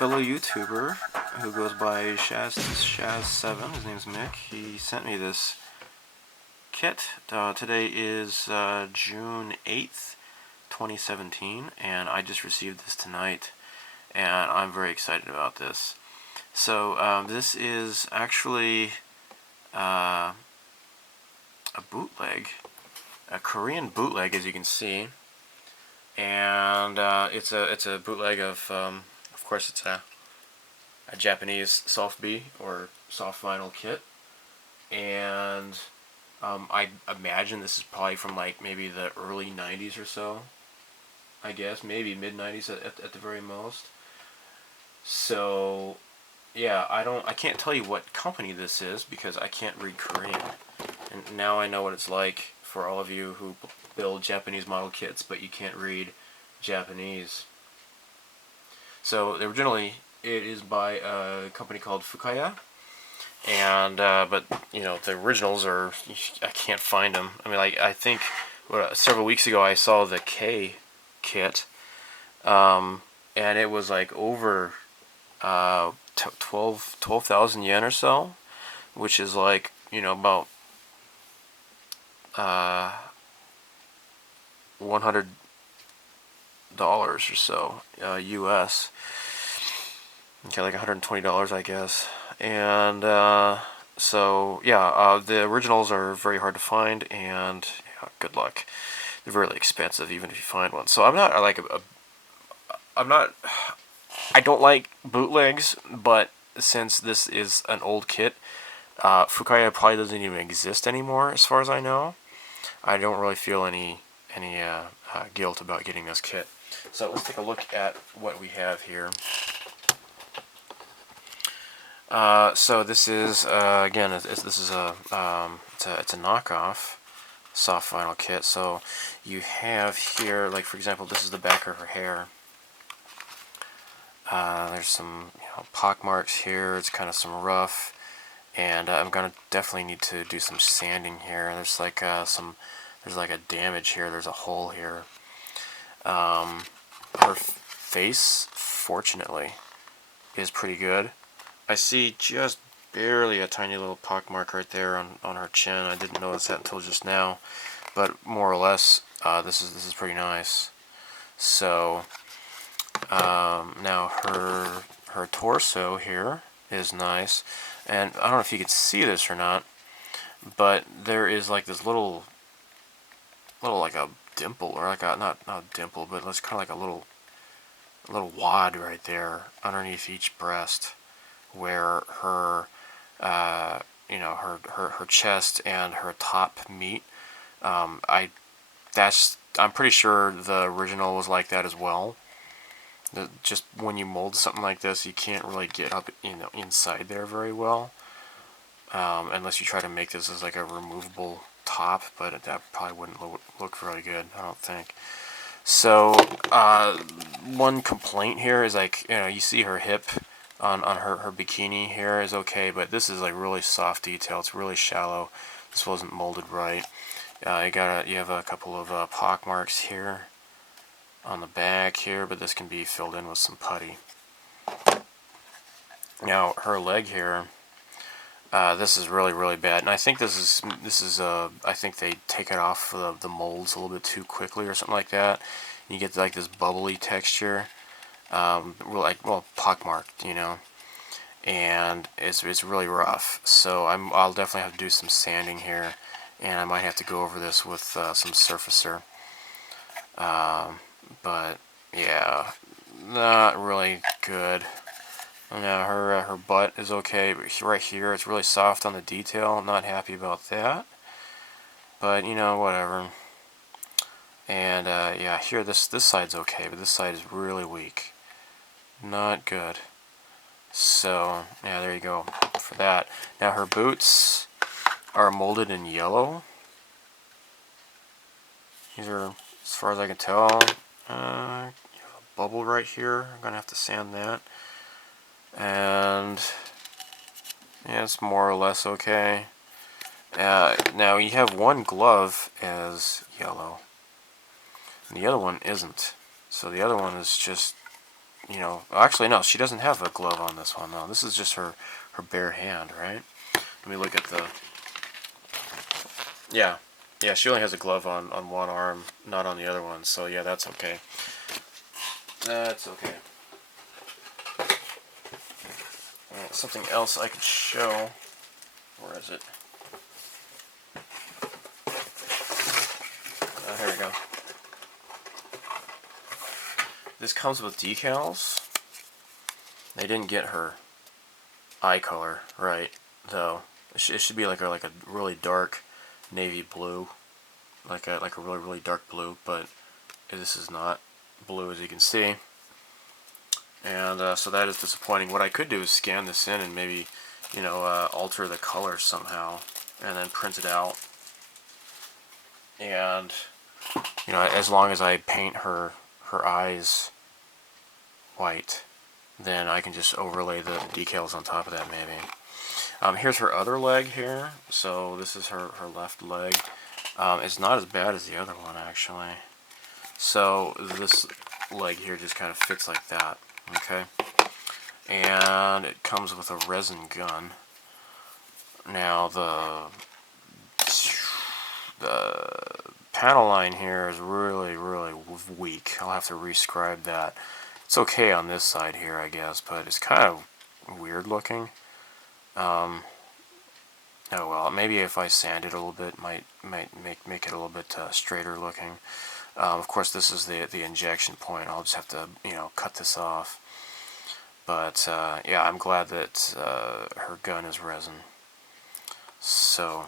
fellow YouTuber who goes by Shaz7, his name's Mick. He sent me this kit. Today is June 8th, 2017, and I just received this tonight, and I'm very excited about this. So this is actually a bootleg, a Korean bootleg, as you can see, and it's a bootleg of course, it's a Japanese sofubi or soft vinyl kit, and I imagine this is probably from like maybe the early 90s or so. I guess maybe mid 90s at the very most. So yeah, I can't tell you what company this is because I can't read Korean, and now I know what it's like for all of you who build Japanese model kits but you can't read Japanese. So originally it is by a company called Fukaya, and but you know, the originals are, I can't find them. I mean, like, I think several weeks ago I saw the K kit, and it was like over 12,000 yen or so, which is like, you know, about $100 or so, US. Okay, like $120, I guess. And so yeah, the originals are very hard to find, and yeah, good luck. They're really expensive, even if you find one. So I'm not like I don't like bootlegs, but since this is an old kit, Fukaya probably doesn't even exist anymore, as far as I know. I don't really feel any guilt about getting this kit. So let's take a look at what we have here. So this is again, this is it's a knockoff soft vinyl kit. So you have here, like, for example, this is the back of her hair. There's some, you know, pock marks here. It's kind of some rough, and I'm gonna definitely need to do some sanding here. There's like there's like a damage here. There's a hole here. Her face, fortunately, is pretty good. I see just barely a tiny little pock mark right there on her chin. I didn't notice that until just now, but more or less, this is pretty nice. So now her torso here is nice, and I don't know if you can see this or not, but there is like this little like a dimple, or like a not a dimple, but it's kind of like a little wad right there underneath each breast, where her you know, her chest and her top meet. I'm pretty sure the original was like that as well. Just when you mold something like this, you can't really get up, you know, inside there very well, unless you try to make this as like a removable top, but that probably wouldn't look very good, I don't think. So one complaint here is, like, you know, you see her hip on her bikini here is okay, but this is like really soft detail. It's really shallow. This wasn't molded right. You have a couple of pock marks here on the back here, but this can be filled in with some putty. Now her leg here, this is really bad, and I think this is I think they take it off the molds a little bit too quickly or something like that. You get like this bubbly texture, well, pockmarked, you know, and it's really rough. So I'll definitely have to do some sanding here, and I might have to go over this with some surfacer. But yeah, not really good. Now her butt is okay, but right here it's really soft on the detail. I'm not happy about that, but you know, whatever. And yeah, here this side's okay, but this side is really weak. Not good. So yeah, there you go for that. Now her boots are molded in yellow. These are, as far as I can tell, a bubble right here. I'm gonna have to sand that. And yeah, it's more or less okay. Now you have one glove as yellow, and the other one isn't. So the other one is just you know, actually no, she doesn't have a glove on this one though. This is just her bare hand, right? Let me look at the, yeah, she only has a glove on one arm, not on the other one, so yeah, that's okay. That's okay. Alright, something else I could show. Where is it? Oh, here we go. This comes with decals. They didn't get her eye color right, though. It should be like a really dark navy blue, like a really dark blue, but this is not blue, as you can see. And so that is disappointing. What I could do is scan this in and maybe, you know, alter the color somehow, and then print it out. And you know, as long as I paint her eyes white, then I can just overlay the decals on top of that maybe. Here's her other leg here. So this is her left leg. It's not as bad as the other one, actually. So this leg here just kind of fits like that. Okay. And it comes with a resin gun. Now the panel line here is really weak. I'll have to rescribe that. It's okay on this side here, I guess, but it's kind of weird looking. Oh well, maybe if I sand it a little bit, might make it a little bit straighter looking. Of course, this is the injection point. I'll just have to, you know, cut this off. But yeah, I'm glad that her gun is resin. So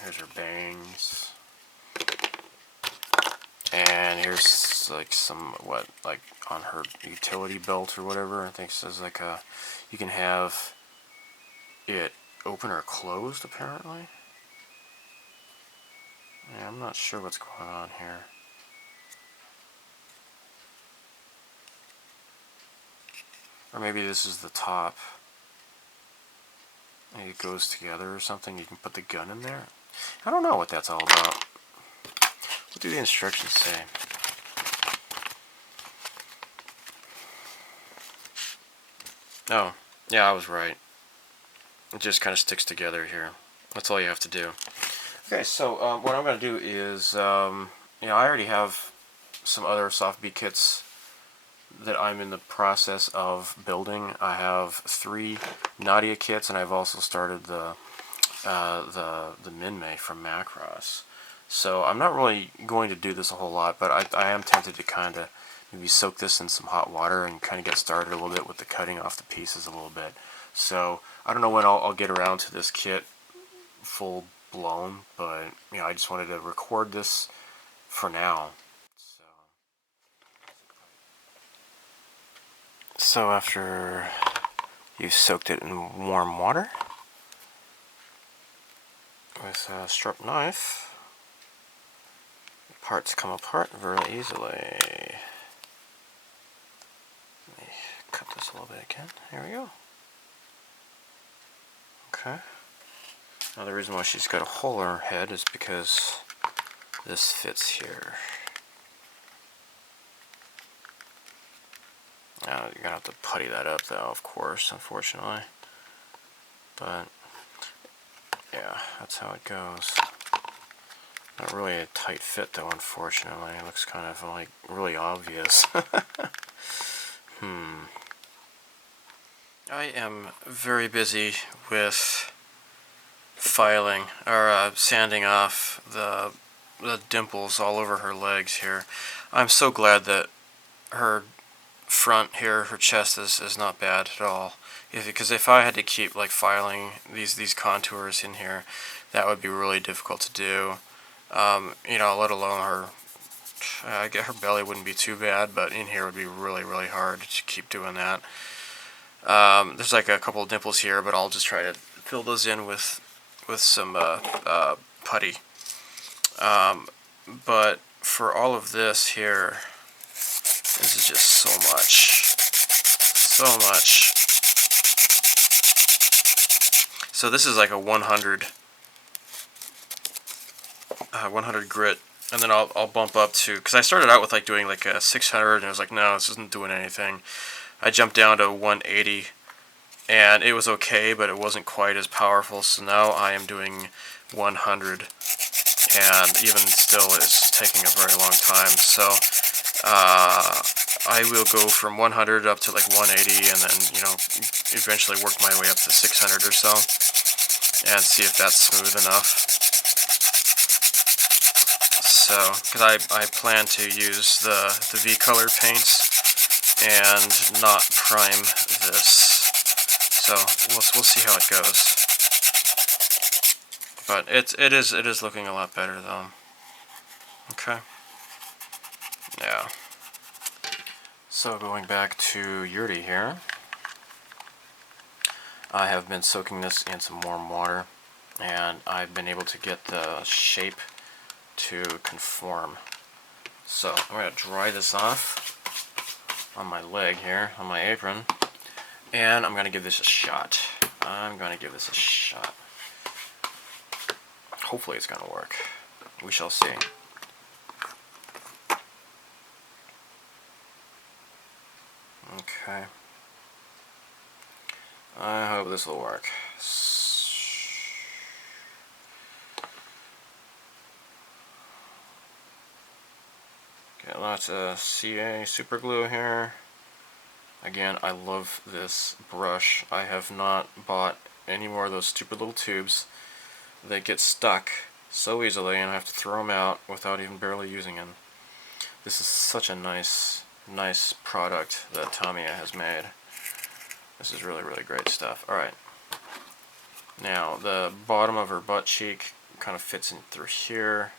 here's her bangs, and here's like some like on her utility belt or whatever. I think it says like you can have it open or closed apparently. Yeah, I'm not sure what's going on here. Or maybe this is the top. Maybe it goes together or something. You can put the gun in there. I don't know what that's all about. What do the instructions say? Oh, yeah, I was right. It just kind of sticks together here. That's all you have to do. Okay, so what I'm going to do is, you know, I already have some other sofubi kits that I'm in the process of building. I have 3 Nadia kits, and I've also started the Minmay from Macross. So I'm not really going to do this a whole lot, but I am tempted to kind of maybe soak this in some hot water and kind of get started a little bit with the cutting off the pieces a little bit. So I don't know when I'll get around to this kit full blown, but you know, I just wanted to record this for now. So after you've soaked it in warm water with a sharp knife, parts come apart very easily. Let me cut this a little bit again. Here we go. Okay. Now the reason why she's got a hole in her head is because this fits here. Now you're gonna have to putty that up though, of course, unfortunately. But yeah, that's how it goes. Not really a tight fit though, unfortunately. It looks kind of like really obvious. I am very busy with filing, or sanding off the dimples all over her legs here. I'm so glad that her front here, her chest is not bad at all. Because if I had to keep like filing these contours in here, that would be really difficult to do. You know, let alone her. I get her belly wouldn't be too bad, but in here would be really hard to keep doing that. There's like a couple of dimples here, but I'll just try to fill those in with some putty. But for all of this here, this is just so much. So this is like a 100 grit and then I'll bump up to, because I started out with like doing like a 600, and I was like, no, this isn't doing anything. I jumped down to 180, and it was okay, but it wasn't quite as powerful. So now I am doing 100, and even still, it's taking a very long time. So I will go from 100 up to like 180, and then eventually work my way up to 600 or so, and see if that's smooth enough. So, because I plan to use the V-color paints and not prime this, so we'll see how it goes. But it is looking a lot better though. Okay. Yeah. So going back to Yuri here, I have been soaking this in some warm water, and I've been able to get the shape to conform. So I'm going to dry this off on my leg here, on my apron, and I'm going to give this a shot. Hopefully it's going to work. We shall see. Okay. I hope this will work. Got lots of CA super glue here. Again, I love this brush. I have not bought any more of those stupid little tubes that get stuck so easily, and I have to throw them out without even barely using them. This is such a nice product that Tamiya has made. This is really, really great stuff. Alright. Now, the bottom of her butt cheek kind of fits in through here.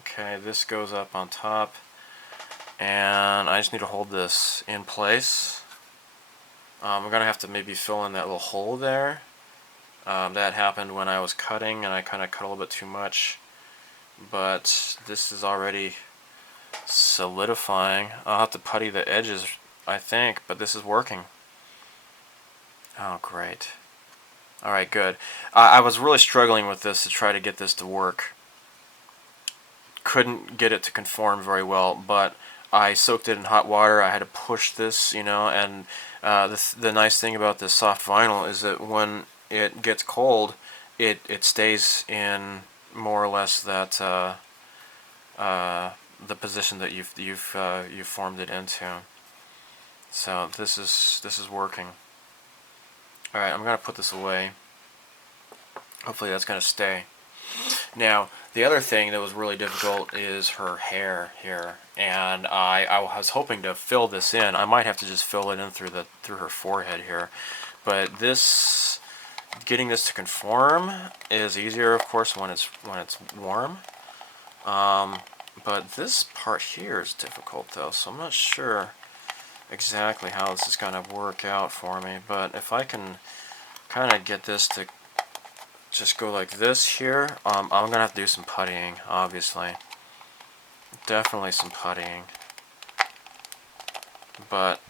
Okay, this goes up on top. And I just need to hold this in place. I'm going to have to maybe fill in that little hole there. That happened when I was cutting, and I kind of cut a little bit too much. But this is already solidifying. I'll have to putty the edges, I think, but this is working. Oh, great. Alright, good. I was really struggling with this to try to get this to work. Couldn't get it to conform very well, but I soaked it in hot water. I had to push this, and the nice thing about this soft vinyl is that when it gets cold, it stays in more or less that the position that you've formed it into. So this is working. All right, I'm gonna put this away. Hopefully that's gonna stay. Now, the other thing that was really difficult is her hair here, and I was hoping to fill this in. I might have to just fill it in through her forehead here, but getting this to conform is easier, of course, when it's warm. But this part here is difficult though, so I'm not sure exactly how this is going to work out for me. But if I can kind of get this to just go like this here, I'm going to have to do some puttying, obviously. Definitely some puttying. But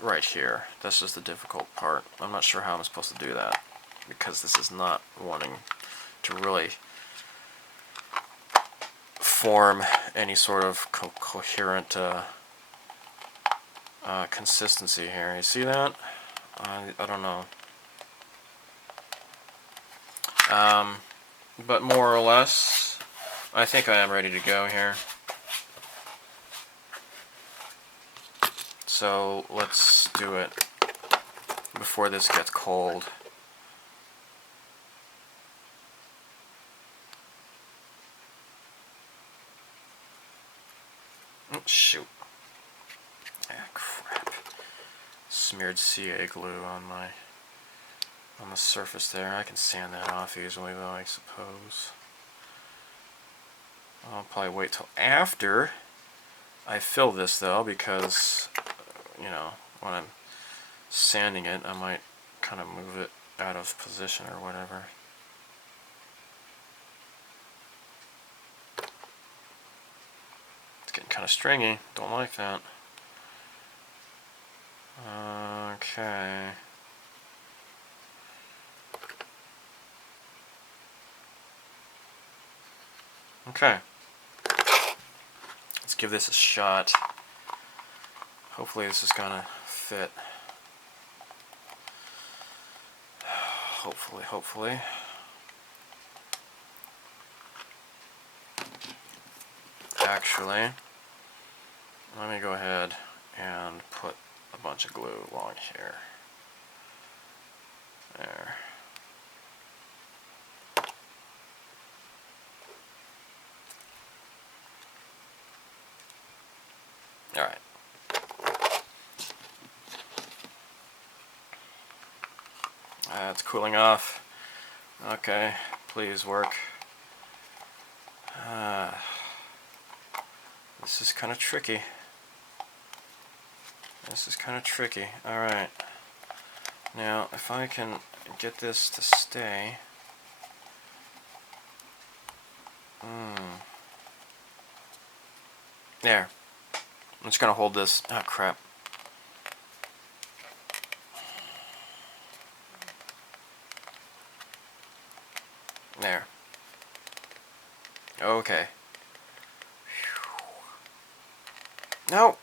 right here, this is the difficult part. I'm not sure how I'm supposed to do that, because this is not wanting to really form any sort of coherent consistency here. You see that? I don't know. But more or less, I think I am ready to go here. So let's do it before this gets cold. Oh, shoot. Ah, crap. Smeared CA glue on the surface there. I can sand that off easily though, I suppose. I'll probably wait till after I fill this though, because when I'm sanding it, I might kind of move it out of position or whatever. It's getting kind of stringy. Don't like that. Okay. Okay. give this a shot. Hopefully this is gonna fit. Hopefully. Actually, let me go ahead and put a bunch of glue along here. There. Alright. It's cooling off. Okay, please work. This is kind of tricky. Alright. Now, if I can get this to stay. There. I'm just going to hold this. Oh, crap. There. Okay. No!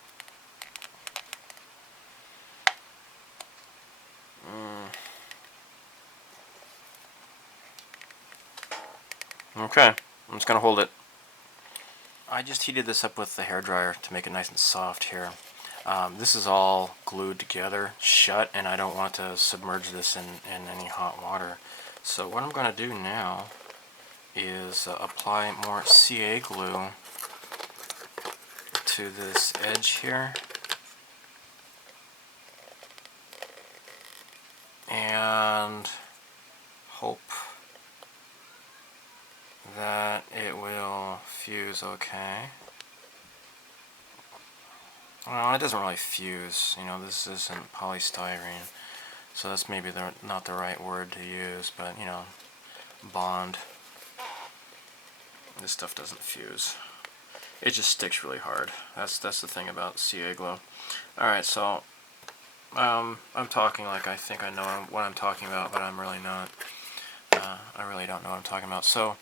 Okay. I'm just going to hold it. I just heated this up with the hairdryer to make it nice and soft here. This is all glued together, shut, and I don't want to submerge this in any hot water. So what I'm going to do now is apply more CA glue to this edge here. And hope that it will fuse okay. Well, it doesn't really fuse, you know, this isn't polystyrene, so that's maybe not the right word to use, but, you know, bond. This stuff doesn't fuse. It just sticks really hard. That's the thing about CA glue. Alright, so, I'm talking like I think I know what I'm talking about, but I'm really not. I really don't know what I'm talking about. So,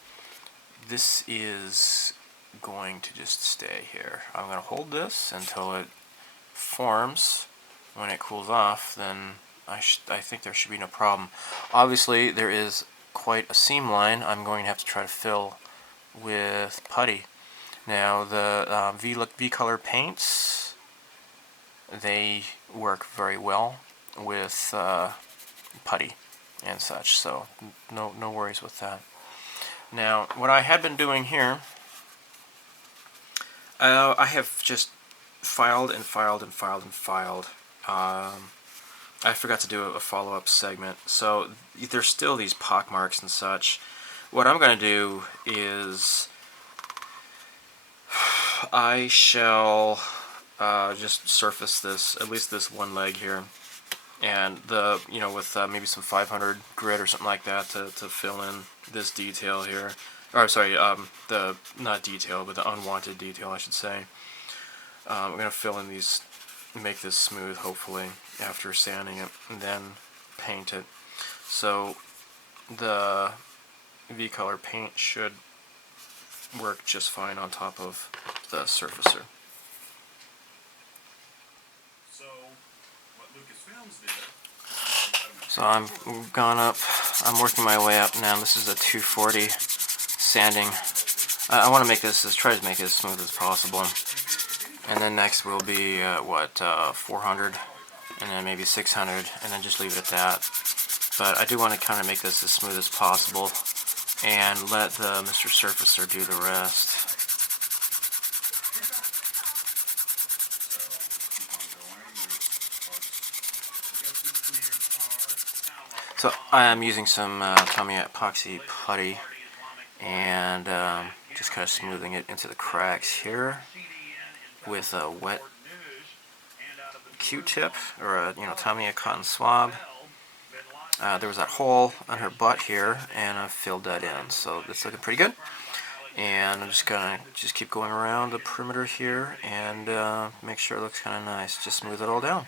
this is going to just stay here. I'm going to hold this until it forms. When it cools off, then I think there should be no problem. Obviously, there is quite a seam line I'm going to have to try to fill with putty. Now, the V-color paints, they work very well with putty and such, so no worries with that. Now, what I had been doing here, I have just filed. I forgot to do a follow-up segment, so there's still these pock marks and such. What I'm going to do is I shall just surface this, at least this one leg here, and with maybe some 500 grit or something like that to fill in this detail here. Or sorry, the not detail, but the unwanted detail, I should say. I'm going to fill in these, make this smooth, hopefully, after sanding it, and then paint it. So the V-color paint should work just fine on top of the surfacer. So I'm working my way up now. This is a 240 sanding. I want to make this, try to make it as smooth as possible. And then next will be 400, and then maybe 600, and then just leave it at that. But I do want to kind of make this as smooth as possible and let the Mr. Surfacer do the rest. So I am using some Tamiya epoxy putty and just kind of smoothing it into the cracks here with a wet Q-tip or a Tamiya cotton swab. There was that hole on her butt here, and I filled that in, so it's looking pretty good. And I'm just gonna keep going around the perimeter here and make sure it looks kind of nice. Just smooth it all down.